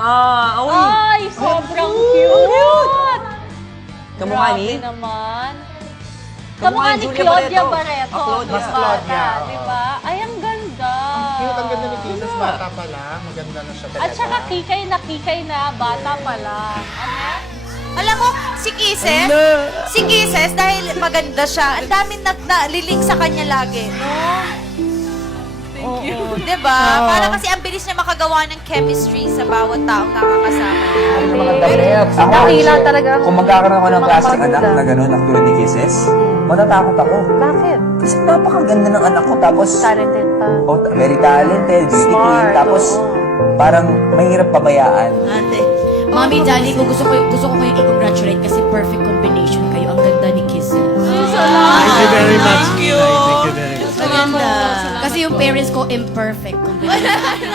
Uy! Ay, sobrang cute! Kamukha ni? Grabe naman. Kamukha Kamukha ni ni Julia Claudia Barreto. Barreto. Claudia. Mas Claudia, oo. Diba? Ay, ang ganda. Cute, ang ganda ni Kisses. Bata pa lang. Maganda na siya talaga. At saka kikay na, bata pa lang. Alam mo, si Kisses, dahil maganda siya, ang daming nalilink sa kanya lagi, no? Oo, diba? Para kasi ang bilis niya makagawa ng chemistry sa bawat taong nakakasama niya. Ako, Nakila talaga. kung magkakaroon ako ng Mga klaseng anak magulang. na gano'n, na tulad ni Kisses, matatakot ako. Bakit? Kasi napakaganda ng anak ko, tapos Talented pa. very talented, beauty queen, Smart, tapos oo. parang mahirap pabayaan. Ate. Mami, Daddy, gusto ko kayong i-congratulate kasi perfect combination kayo. Ang ganda ni Kisses. Thank you very much, Inay. Thank you very much. Maganda. Kasi yung parents ko, imperfect combination.